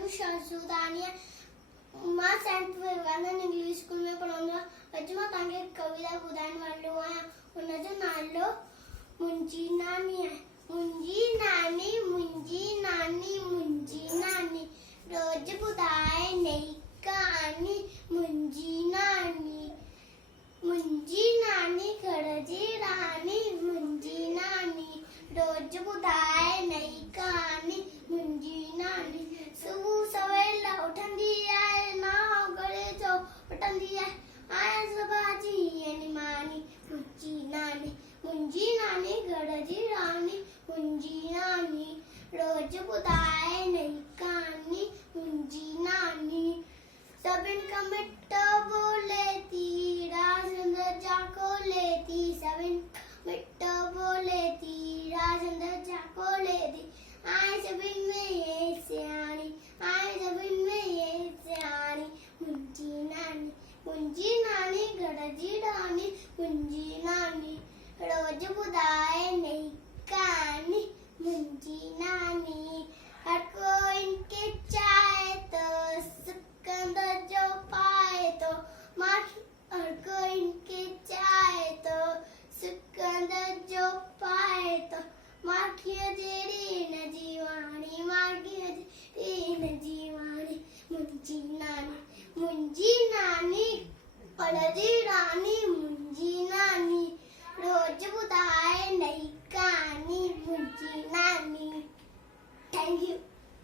आयुष सूदानी मां Saint Vivekananda English school में पढ़ंदो अॼु मां तव्हांखे कविता ॿुधाइण वारो आहियां। हुनजो नालो मुंहिंजी नानी आहे। मुंहिंजी नानी मुंहिंजी नानी मुंहिंजी नानी रोज ॿुधाए नई कहानी। मुंहिंजी नानी घर जी रानी। मुंहिंजी नानी रोज ॿुधाए